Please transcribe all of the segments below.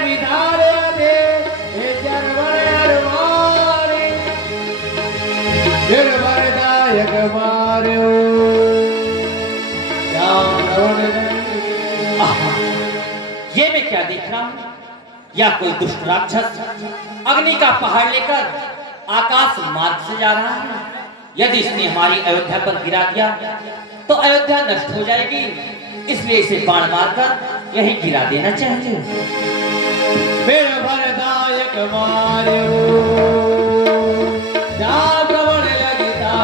विधारे दे जरवर अरमारे जरवरदायक मार्यो ये मैं क्या देख रहा हूँ? या कोई दुष्ट राक्षस अग्नि का पहाड़ लेकर आकाश मार्ग से जा रहा है। यदि इसने हमारी अयोध्या पर गिरा दिया तो अयोध्या नष्ट हो जाएगी, इसलिए इसे बाण मारकर यहीं गिरा देना चाहिए। जरवरदायक मार्यो जागरण लगता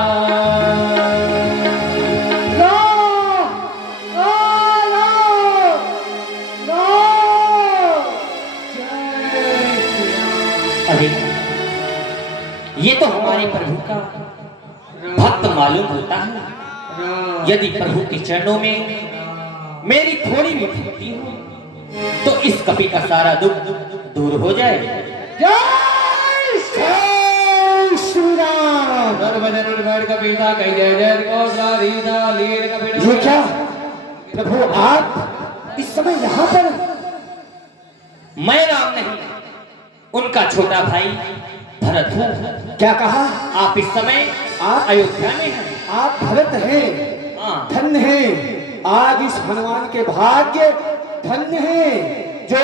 अरे ये तो हमारे प्रभु का भक्त मालूम होता है। यदि प्रभु के चरणों में मेरी थोड़ी भी भक्ति हो तो इस कपि का सारा दुख दूर हो जाए। जय श्री राम। सर्वजन का पिता कह जय जय गौरीदा लील का पिता। ये क्या प्रभु आप इस समय यहाँ पर? मैं राम नहीं, उनका छोटा भाई भरत हूँ। क्या कहा? आप इस समय आप अयोध्या में हैं। आप भरत हैं, हाँ। धन्य हैं। आज इस हनुमान के भाग्य धन्य हैं जो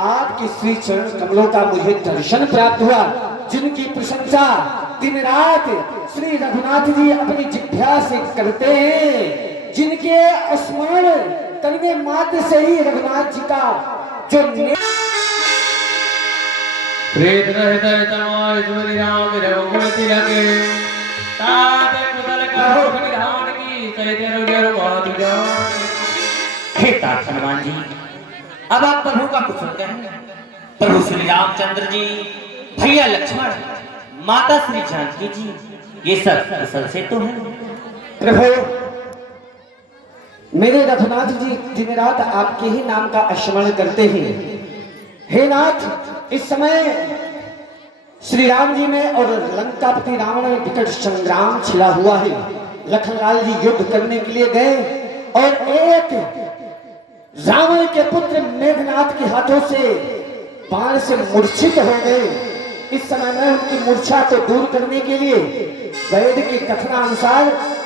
आपके श्री चरण कमलों का मुझे दर्शन प्राप्त हुआ, जिनकी प्रशंसा दिन रात श्री रघुनाथ जी अपनी जिह्वा से करते हैं, जिनके स्मरण करने मात्र से ही रघुनाथ जी का जो प्रेत रहता तमाय सुमति राम रघुपति लगे तात कुशल करो निधान की कहते रघुवर बात जान। हे तात हनुमान जी, अब आप प्रभु का कुछ सुनते हैं। प्रभु श्री रामचंद्र जी, भैया लक्ष्मण, माता श्री जानकी जी, ये सब कुशल से तो हैं। प्रभु मेरे रघुनाथ जी दिन रात आपके ही नाम का स्मरण करते हैं। हे नाथ, इस समय श्री राम जी में और लंकापति रावण में विकट संग्राम छिड़ा हुआ है। लखनलाल जी युद्ध करने के लिए गए और एक रावण के पुत्र मेघनाथ के हाथों से बाण से मूर्छित हो गए। इस समय मैं उनकी मूर्छा को दूर करने के लिए वैद्य के कथनानुसार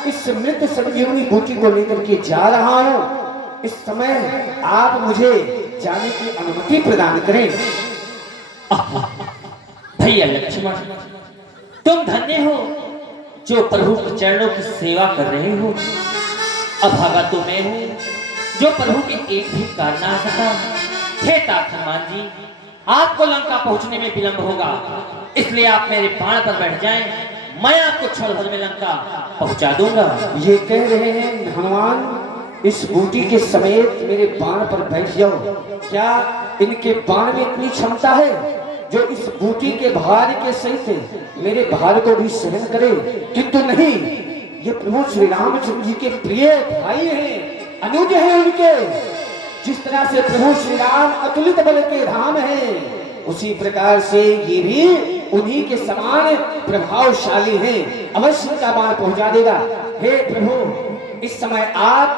इस मृत संजीवनी बूटी को लेकर के जा रहा हूं। इस समय आप मुझे जाने की अनुमति प्रदान करें। भैया लक्ष्मण, तुम धन्य हो जो प्रभु के चरणों की सेवा कर रहे हो। अभागा तो मैं हूँ जो प्रभु के एक भी कार्य ना सका। हे तात हनुमान जी, आपको लंका पहुंचने में विलंब होगा, इसलिए आप मेरे बाण पर बैठ जाएं, मैं आपको क्षण भर में लंका पहुंचा दूंगा। ये कह रहे हैं हनुमान इस बूटी के समेत मेरे बाण पर बैठ जाओ। क्या इनके बाण में इतनी क्षमता है जो इस बूटी के भार के सहित मेरे भार को भी सहन करे? किंतु नहीं, ये प्रभु श्री रामचंद्र जी के प्रिय भाई हैं, अनुज हैं उनके। जिस तरह से प्रभु श्री राम अतुलित बल के धाम हैं, उसी प्रकार से ये भी उन्हीं के समान प्रभावशाली हैं। अवश्य उनका बाण पहुंचा देगा। हे प्रभु, इस समय आप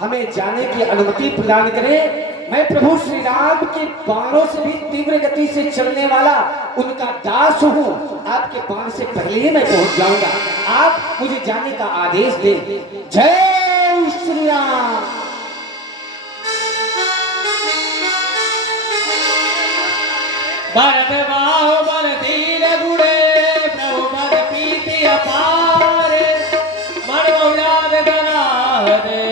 हमें जाने की अनुमति प्रदान करें। मैं प्रभु श्री राम के बाणों से भी तीव्र गति से चलने वाला उनका दास हूँ। आपके बाण से पहले ही मैं पहुंच जाऊंगा। आप मुझे जाने का आदेश दें। जय श्री राम। भरत बाहुबल धीर गुड़े प्रभु पद प्रीति अपार मनोजात दे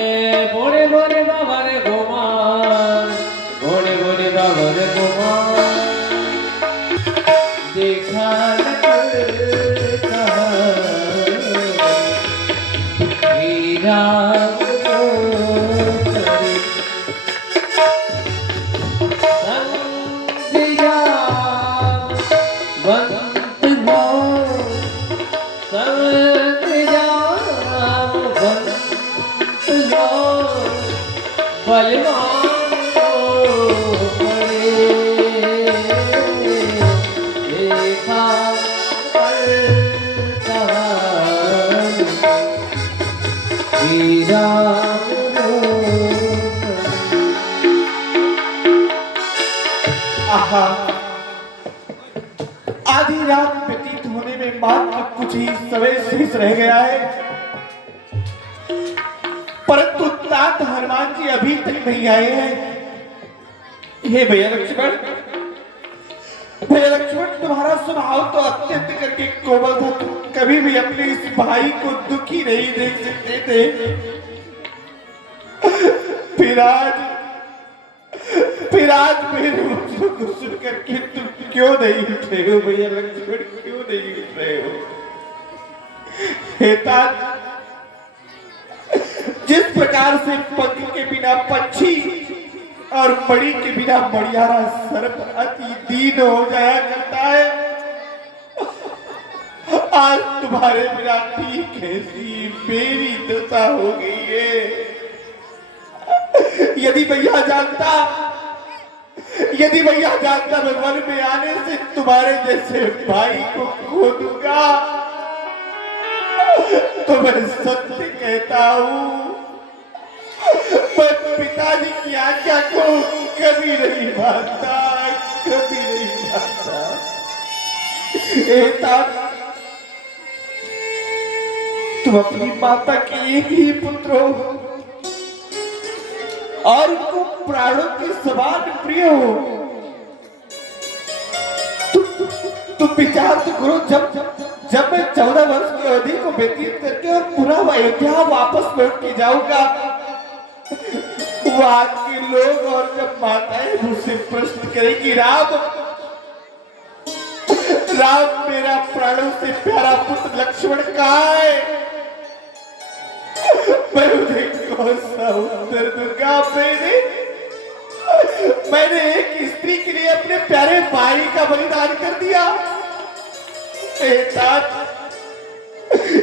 बोले बोले बाबर कुमार बोले बोले बाबर कुमार देखा हीरा देखा आहा, आधी रात व्यतीत होने में मात्र कुछ ही समय शेष रह गया है, परंतु तात हनुमान जी अभी तक नहीं आए हैं। हे भैया लक्ष्मण, तुम्हारा स्वभाव तो अत्यंत करके कोमल था, तुम कभी भी अपने इस भाई को दुखी नहीं देख सकते थे। फिर आज मेरे वचनों को सुन करके तुम क्यों नहीं उठ रहे हो भैया लक्ष्मण, क्यों नहीं उठ रहे हो? हे तात, जिस प्रकार से पंख के बिना पंछी और मणि के बिना मणियारा सर्प अति दीन हो जाया करता है, आज तुम्हारे बिना ठीक ऐसी मेरी दशा हो गई है। यदि भैया जानता मैं वन में आने से तुम्हारे जैसे भाई को खो दूंगा, तो मैं सत्य कहता हूं, मैं पिताजी की आज्ञा को कभी नहीं मानता, कभी नहीं मानता। तुम अपनी माता के एक ही पुत्र हो और उनको प्राणों के समान प्रिय हो। तुम विचार तो करो, जब मैं 14 वर्ष की अवधि को व्यतीत करके और पुनः अयोध्या वापस लौट के जाऊंगा, वहां के लोग और जब माताएं मुझसे प्रश्न करेगी, राम मेरा प्राणों से प्यारा पुत्र लक्ष्मण कहाँ है, मैं उन्हें कौन सा उत्तर दूंगा? मैंने एक स्त्री के लिए अपने प्यारे भाई का बलिदान कर दिया।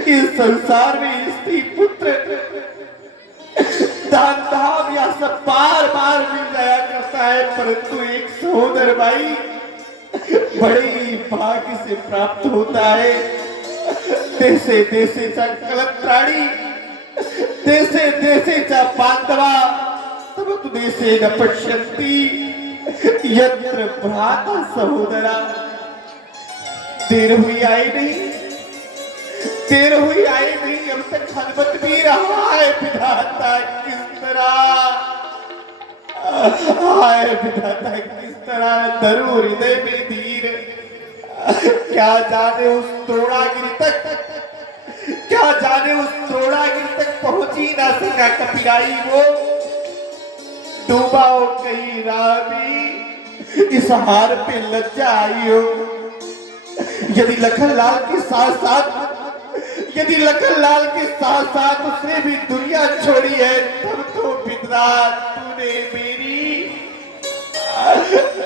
इस संसार में स्त्री पुत्र दान धाम या सब बार बार मिल जाया करता है, परंतु एक सहोदर भाई बड़े ही भाग्य से प्राप्त होता है। देशे देशे च कलत्राणी, देशे देशे च बांधवा, तब तु देशे न पश्यन्ति यत्र भ्राता सहोदरा। देर हुई आई नहीं, अब तक हनुमत भी रहा है। विधाता किस तरह धरू हृदय में धीर, क्या जाने उस द्रोणागिरि तक पहुंची ना सका कपिराई वो, डूबा हो कहीं रामी, इस हार पे लज्जा आई हो। यदि लखनलाल के साथ उसने भी दुनिया छोड़ी है, तब तो पिता तूने मेरी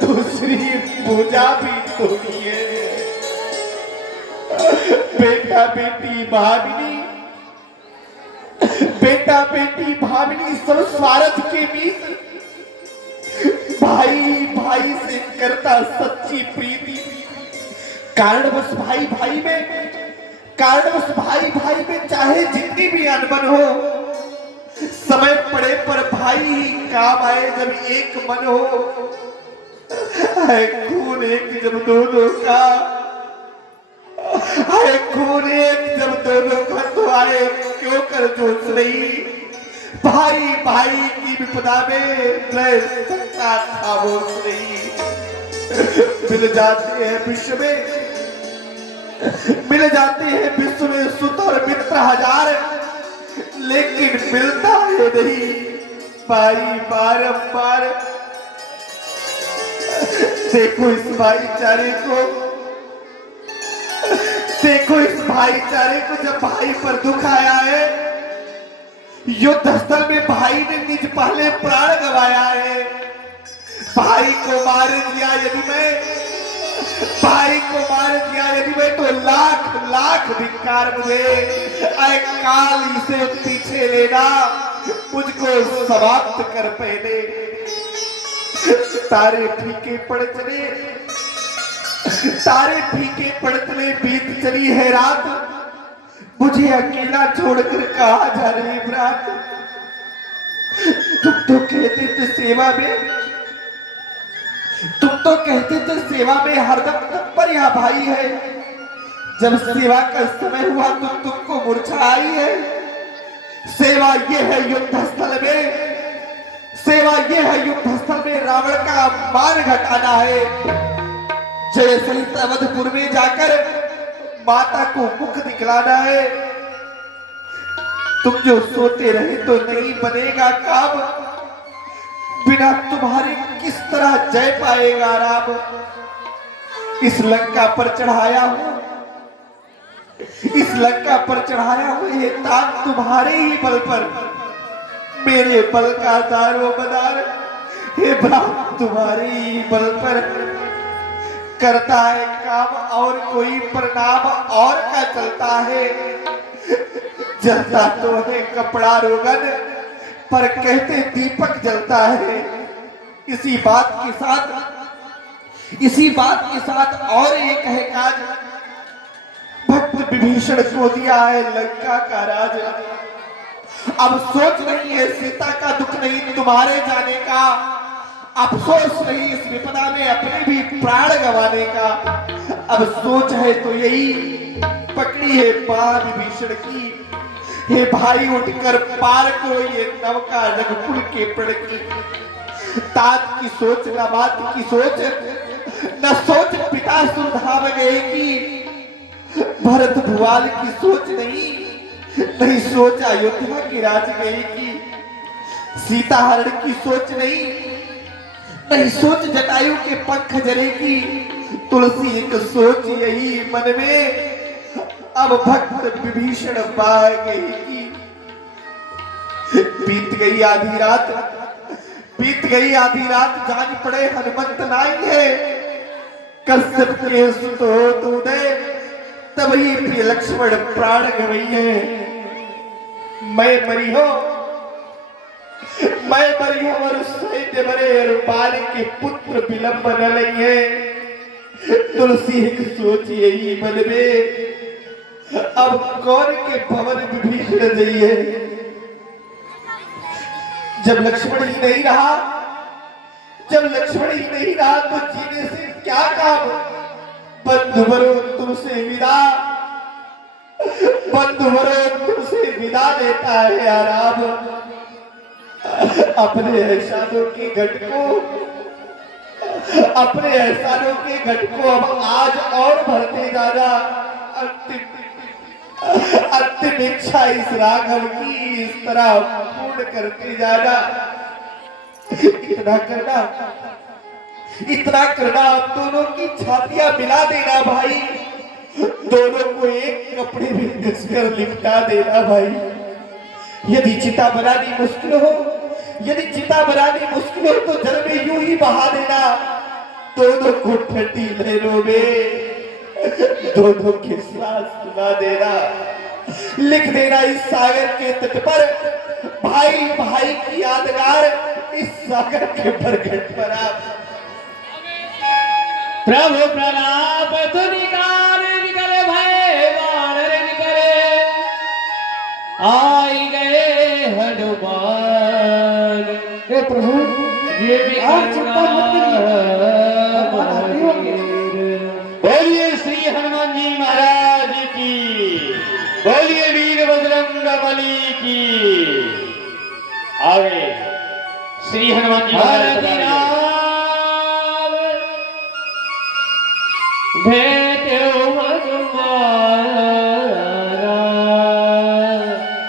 दूसरी पूजा भी तोड़ी है। बेटा बेटी भामिनी सब स्वार्थ के बीच भाई से करता सच्ची प्रीति, कारणवश भाई में चाहे जितनी भी अनबन हो, समय पड़े पर भाई ही काम आए जब एक मन हो। है खून एक जब दोनों का, तो आए क्यों कर जोश नहीं। भाई की विपदा में रह सकता खामोश नहीं। मिल जाते हैं विश्व में सुत और मित्र हजार, लेकिन मिलता है नहीं भाई बारंबार। देखो इस भाईचारे को जब भाई पर दुख आया है, युद्ध स्थल में भाई ने निज पहले प्राण गंवाया है। भाई को मार दिया यदि मैं तो लाख धिक्कार मुझे। आए काल इसे पीछे लेना, मुझको समाप्त कर पहले। तारे फीके पड़ चले बीत चली है रात, मुझे अकेला छोड़कर कहा जा रही रात। तुम तो कहते थे सेवा में तुम तो कहते थे सेवा में हरदम तत्पर यह भाई है। जब सेवा का समय हुआ तो तुमको मूर्छा आई है। सेवा ये है युद्ध स्थल में, सेवा ये है युद्ध स्थल में रावण का मान घटाना है। जैसे ही अवधपुर में जाकर माता को मुख दिखलाना है। तुम जो सोते रहे तो नहीं बनेगा काम, बिना तुम्हारे किस तरह जय पाएगा राम। इस लंका पर चढ़ाया हूं, इस लंका पर चढ़ाया हूं ये तान तुम्हारे ही बल पर। मेरे बल का दारोमदार हे भ्रात तुम्हारे ही बल पर। करता है काम और कोई परिणाम और का चलता है। जलता तो है कपड़ा रोगन पर कहते दीपक जलता है। इसी बात के साथ और एक है काज। भक्त विभीषण को दिया है लंका का राज। अब सोच नहीं है सीता का दुख नहीं तुम्हारे जाने का। अफसोस नहीं इस विपदा में अपने भी प्राण गंवाने का। अब सोच है तो यही पकड़ी है बाण विभीषण की। हे भाई उठकर पार करो ये नवका रघुकुल के प्रण की। तात की सोच न मात की सोच, न सोच पिता सुधाम गए की। भरत भुआल की सोच नहीं सोच अयोध्या की राज गई की। सीता हरण की सोच नहीं सोच जटायु के पंख जरे की। तुलसी एक सोच यही मन में, अब भक्त विभीषण पा गई की। बीत गई आधी रात जान पड़े हनुमंत नाई है। कश्यप के सुत हो तू दे, तभी प्रिय लक्ष्मण प्राण गवई है। मैं मरी हो और सैन्य मरे रूपाल के पुत्र विलंब न लई है। तुलसी एक सोच यही मन में, अब कौन के भवन विभीषण जाइए। जब लक्ष्मण ही नहीं रहा तो जीने से क्या काम। बंधुवरों तुमसे विदा लेता है आराम। अपने एहसानों के घट को अब आज और भरते जाना। अंतिम इच्छा इस राघव की इस तरह पूर्ण करते जाना। इतना करना अब दोनों की छातियां मिला देना भाई। दोनों को एक कपड़े में कसकर लिपटा देना भाई। यदि चिता बनानी मुश्किल हो तो जल में यूं ही बहा देना। दोनों को ठंडी लहरों में दोनों के साथ सुना देना। लिख देना इस सागर के तट पर, भाई की यादगार इस सागर के प्रगट पर। आप प्रभु प्रलाप तुनिकार निकले भय बानर निकले। आई गए हनुमान। हे प्रभु ये भी आप चिंता मत करिए। बोलिए श्री हनुमान जी महाराज की, बोलिए वीर बजरंग बली की। आगे श्री हनुमान जी महाराज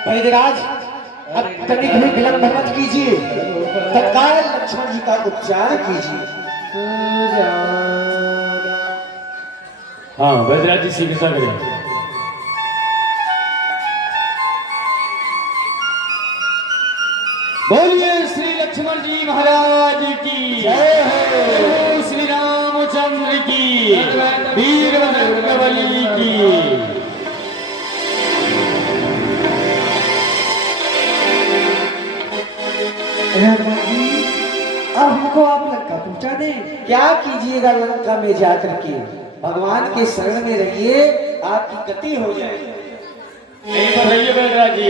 वैद्यराज अब तनिक भी विलंब मत कीजिए, तत्काल लक्ष्मण जी का उपचार कीजिए। हाँ वैद्यराज जी चिकित्सा करें। बोलिए श्री लक्ष्मण जी महाराज की जय हो। श्री रामचंद्र की, वीर बजरंग बली की। अब हमको आप लंका पहुंचा दें। क्या कीजिएगा लंका में जाकर के, भगवान के शरण में रहिए, आपकी गति हो जाएगी। नहीं बताइए वैद्यराज जी,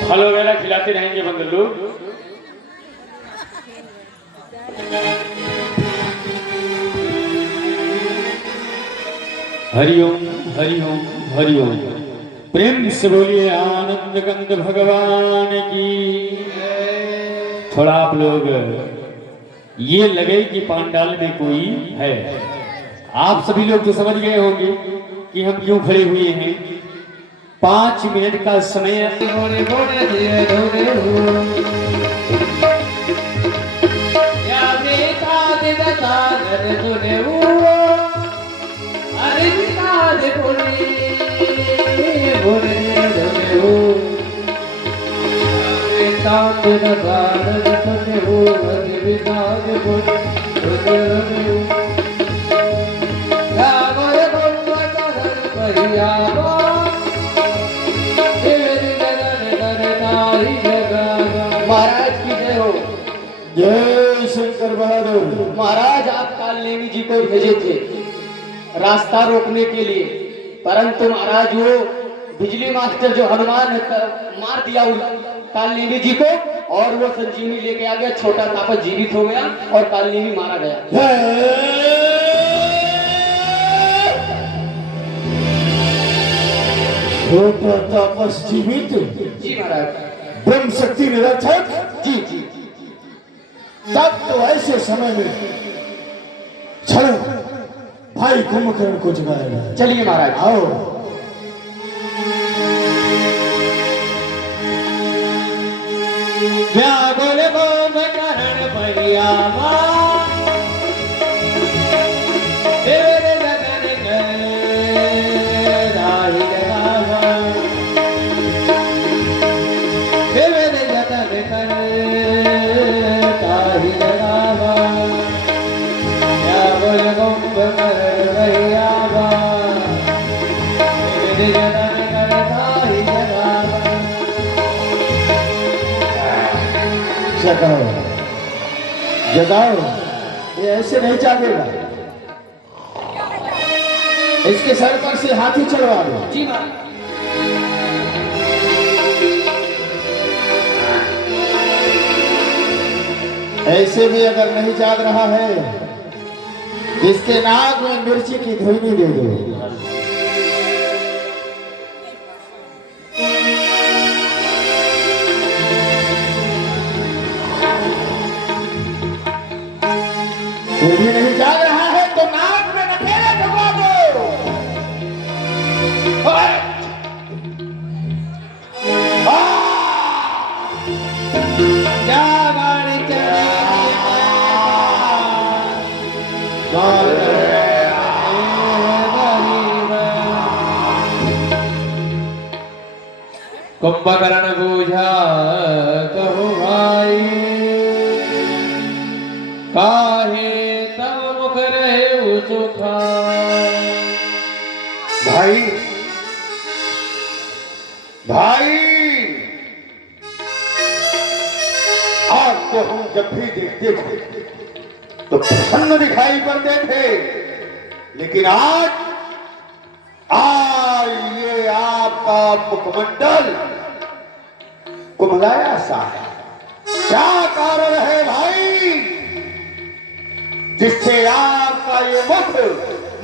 फल वगैरह खिलाते रहेंगे बंदर लोग। हरिओम हरिओम हरिओम। प्रेम से बोलिए आनंद कंद भगवान की। थोड़ा आप लोग ये लगे कि पांडाल में कोई है। आप सभी लोग तो समझ गए होंगे कि हम क्यों खड़े हुए हैं। 5 मिनट का समय घोड़े घोड़े धीरे धोड़े हो या बेटा देवता नर धोड़े हो अरे बेटा दे घोड़े घोड़े धोड़े हो बेटा देवता नर धोड़े हो अरे बेटा दे घोड़े धोड़े हो या गोरे गोरे कर भैया महाराज की जय हो। जय शंकर बहादुर। महाराज आप काल नेमी जी को भेजे थे रास्ता रोकने के लिए, परंतु महाराज वो बिजली मास्टर जो हनुमान मार दिया उस काल नेमी जी को, और वो संजीवनी लेके आ गया। छोटा तापस जीवित हो गया और काल नेमी मारा गया। छोटा तापस जीवित। जी महाराज। ब्रह्म शक्ति निरर्थक। जी जी। तब तो ऐसे समय में चलो भाई कुंभकर्ण को जगाया जाए। चलिए महाराज। आओ। व्याकुल कुंभकर्ण परियावा तेरे गगन गए राही लगावा तेरे गगन गए राही लगावा व्याकुल कुंभकर्ण परियावा तेरे गगन गए राही लगावा। जगाओ जगाओ, ये ऐसे नहीं जागेगा। इसके सर पर से हाथी चढ़वा दो। जी महाराज। ऐसे भी अगर नहीं जाग रहा है, इसके नाक में मिर्ची की धुनी दे दो। फिर भी नहीं जाग रहा है तो नाक में नकेले ढुकवा दो। और- क्या गाड़ी चलेगी कुंभकर्ण बूझा कहो भाई काहे तब मुख रहे सुखा। भाई भाई आज तो हम जब भी देखते थे तो प्रसन्न दिखाई पड़ते थे, लेकिन आज ये आपका मुखमंडल कुमलाया सा है। क्या कारण है भाई जिससे आपका ये मुख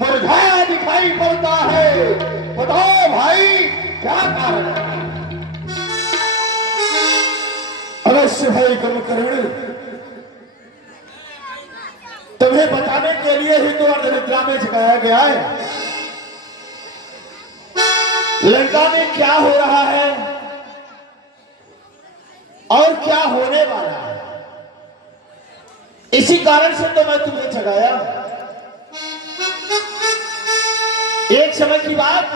मुरझाया दिखाई पड़ता है? बताओ भाई क्या कारण है? अवश्य भाई कुंभकर्ण, तुम्हें बताने के लिए ही तो अर्धनिद्रा में जगाया गया है। लंका में क्या हो रहा है और क्या होने वाला है, इसी कारण से तो मैं तुम्हें जगाया। एक समय की बात,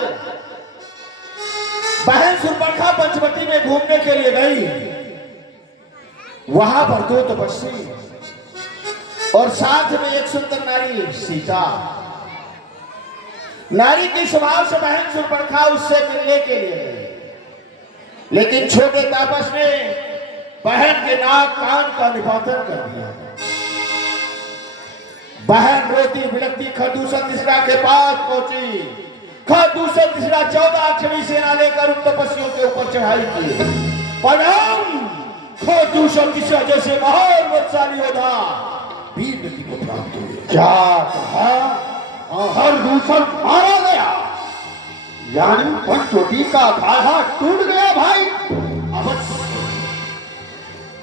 बहन सुर्पणखा पंचवटी में घूमने के लिए गई। वहां पर 2 तपस्वी और साथ में एक सुंदर नारी सीता। नारी के स्वभाव से बहन सुर्पणखा उससे मिलने के लिए गई, लेकिन छोटे तापस ने बहन के नाक कान का निपातन कर दिया। बहन रोती बिलखती खरदूषण तिसरा के पास पहुंची। खरदूषण तिसरा 14 अक्षरी सेना लेकर उन तपस्वियों के ऊपर चढ़ाई की। परम खरदूषण तिसरा जैसे महान बलशाली योद्धा वीर गति को प्राप्त हुए। क्या कहा? हर दूसर मारा गया, यानी पंचोटी का आधा टूट गया भाई। अवश्य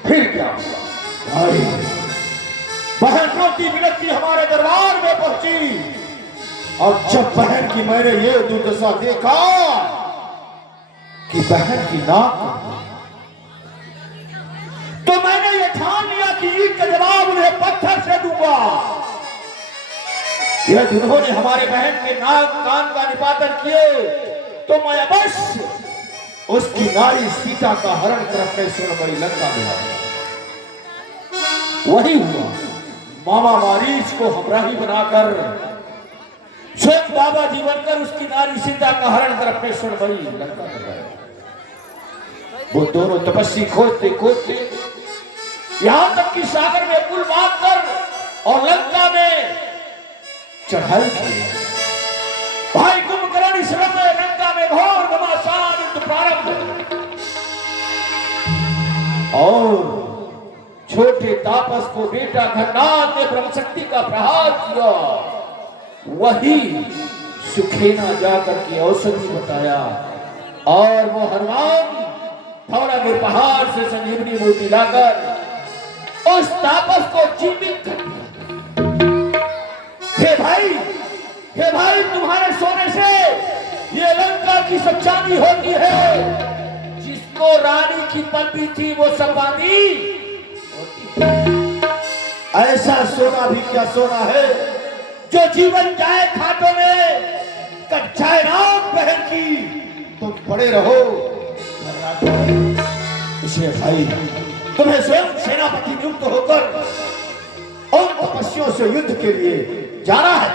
फिर क्या हुआ भाई? बहनों की विनती हमारे दरबार में पहुंची, और जब बहन की मैंने ये दुर्दशा देखा कि बहन की नाक, तो मैंने ये ठान लिया कि ईद का जवाब उन्हें पत्थर से दूंगा। यदि उन्होंने हमारे बहन के नाक कान का निपातन किए तो मैं अवश्य उसकी नारी सीता का हरण कर अपने स्वर्णमयी लंका में लाऊंगा। वही हुआ। मामा मारीच को हमराही बनाकर स्वयं बाबा जी बनकर उसकी नारी सीता का हरण कर अपने स्वर्णमयी लंका में लाए। वो दोनों तपस्वी खोजते खोजते यहां तक कि सागर में पुल बांधकर और लंका में चढ़ाई की। भाई कुंभकर्ण इस समय लंका में घोर घमासान युद्ध प्रारंभ, और छोटे तापस को बेटा खन्नाथ ने ब्रह्मशक्ति का प्रहार किया। वही सुखेना जाकर के औषधि बताया, और वो हनुमान धौलागिर पहाड़ से संजीवनी मूर्ति लाकर उस तापस को जीवित कर दिया। हे भाई तुम्हारे सोने से ये लंका की सब चांदी होती है, जिसको रानी की पल्ली थी वो सब बांधी होती है। ऐसा सोना भी क्या सोना है जो जीवन जाए खाटों में, कब जाए नाम बहन की, तुम पड़े रहो। इसलिए भाई तुम्हें स्वयं सेनापति नियुक्त होकर उन तपस्वियों से युद्ध के लिए जाना है,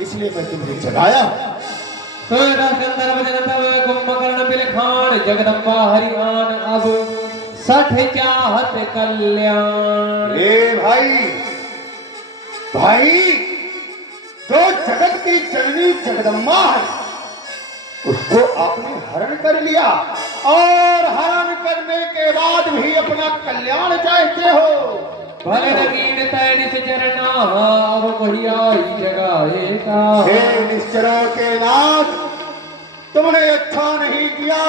इसलिए मैं तुम्हें जगाया। कुंभकर्ण बिलखान जगदम्बा हरियान अब सठ चाहत कल्याण। भाई जो जगत की जननी जगदम्बा है उसको आपने हरण कर लिया, और हरण करने के बाद भी अपना कल्याण चाहते हो। भले नगीन तैनिस चरना अब कोई आई जगाएगा। हे निश्चरों के नाथ, तुमने अच्छा नहीं किया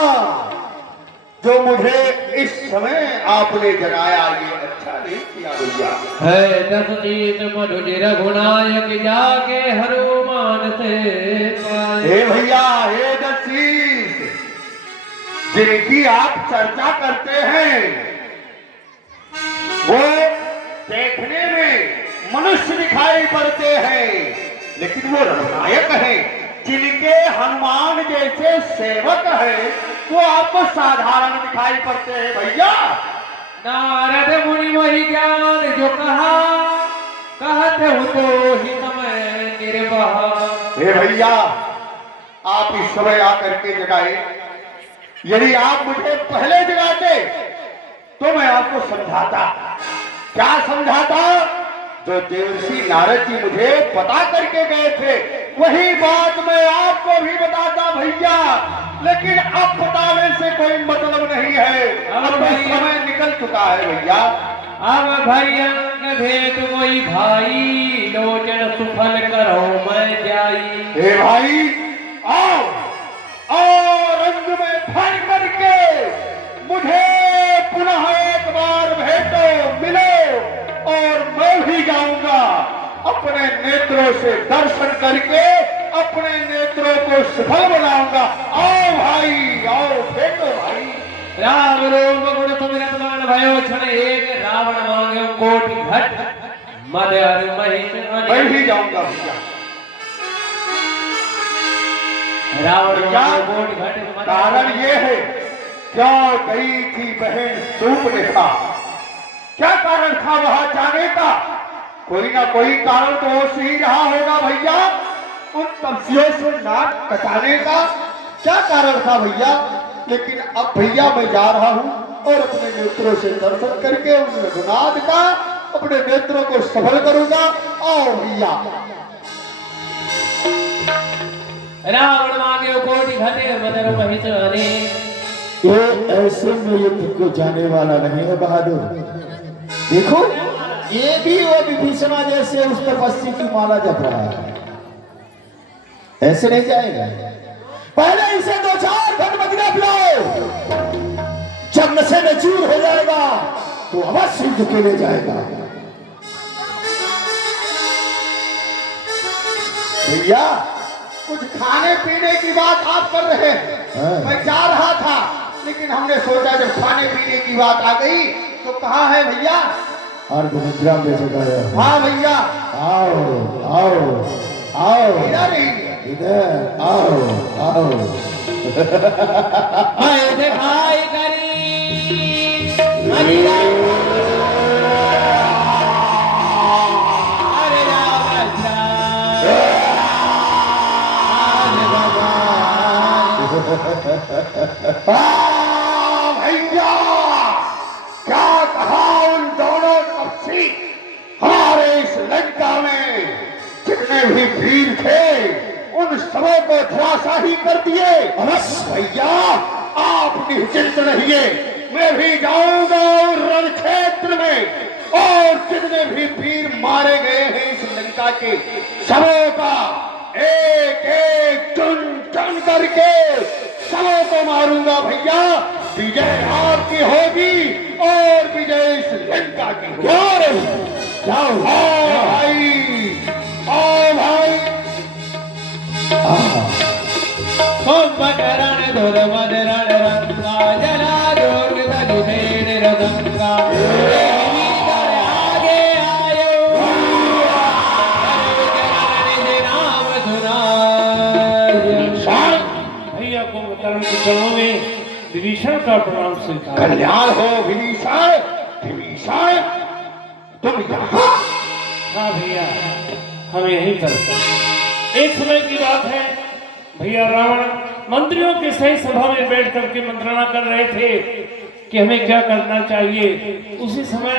जो मुझे इस समय आपने जगाया, ये अच्छा नहीं किया भैया। है दसजीत मधुजिर गुणायक जाके हनुमान से पाए। हे भैया, हे दसजीत, जिनकी आप चर्चा करते हैं वो देखने में मनुष्य दिखाई पड़ते हैं, लेकिन वो रघुनायक है। जिनके हनुमान जैसे सेवक है वो आपको साधारण दिखाई पड़ते हैं भैया। नारद मुनि वही ज्ञान जो कहा, कहते हो तो ही समय निर्वाह। हे भैया, आप इस समय आकर के जगाए, यदि आप मुझे पहले जगाते तो मैं आपको समझाता। क्या समझाता? जो देवर्षि नारद जी मुझे बता करके गए थे वही बात मैं आपको भी बताता भैया, लेकिन अब बताने से कोई मतलब नहीं है, अब समय निकल चुका है भैया। अब भैया भेद कोई भाई, लोचन सुफल करो मैं जाई। हे भाई, आओ और रंग में भर करके मुझे पुनः एक बार भेटो, मिलो, और मैं भी जाऊंगा अपने नेत्रों से दर्शन करके अपने नेत्रों को सफल बनाऊंगा। आओ भाई, आओ भेटो भाई। राम रूप गुण सुमिरत मान भयो क्षण एक, रावण मांगे कोटि घट मद अर महिष अनेक। मैं भी जाऊंगा भैया। रावण मांगे कोटि घट मद। कारण ये है, क्या गई थी बहन सूर्पनेखा, क्या कारण था वहां जाने का? कोई ना कोई कारण तो हो ही रहा होगा भैया। उन तपस्वियों से नाक कटाने का क्या कारण था भैया? लेकिन अब भैया मैं जा रहा हूं और अपने नेत्रों से दर्शन करके उन रघुनाथ का अपने नेत्रों को सफल करूंगा। आओ भैया। रावण मांगे कोटि घटे मद अर महिष अनेक। ये ऐसे में युद्ध को जाने वाला नहीं है बहादुर। देखो ये भी वो विभीषणा जैसे उस तपस्वी की माला जप रहा है। ऐसे नहीं जाएगा। पहले इसे 2-4 घट मदिरा पिलाओ, जब नशे में चूर हो जाएगा तो अवश्य झुकेले जाएगा। भैया कुछ खाने पीने की बात आप कर रहे हैं, मैं जा रहा था, लेकिन हमने सोचा जब खाने पीने की बात आ गई तो कहाँ है भैया? और मुद्रा पे जगह। हाँ भैया, आओ आओ आओ, इधर ही, इधर आओ आओ। मैं दिखाई करी अरे राम भैया क्या कहा उन दोनों पक्षी, हमारे इस लंका में जितने भी वीर थे उन सबों को धराशाही कर दिए। अवश्य भैया आप निश्चिंत रहिए, मैं भी जाऊंगा रण क्षेत्र में और जितने भी वीर मारे गए हैं इस लंका के सबों का एक एक चुन चुन करके सबों को मारूंगा भैया। विजय आपकी होगी और विजय इस लंका की होगी। जाओ भाई, आओ भाई। कुंभकर्ण दुर्मदरण रंगा जला दुर्ग तजुमेर रतंगा आगे आयो नाम सुनाय। भैया को कर्म के चरणों में विभीषण का प्रणाम स्वीकार। कल्याण हो विभीषण। विभीषण तुम यहाँ? हाँ भैया, हम यही करते हैं। एक समय की बात है, भैया रावण मंत्रियों के सही सभा में बैठ करके मंत्रणा कर रहे थे कि हमें क्या करना चाहिए। उसी समय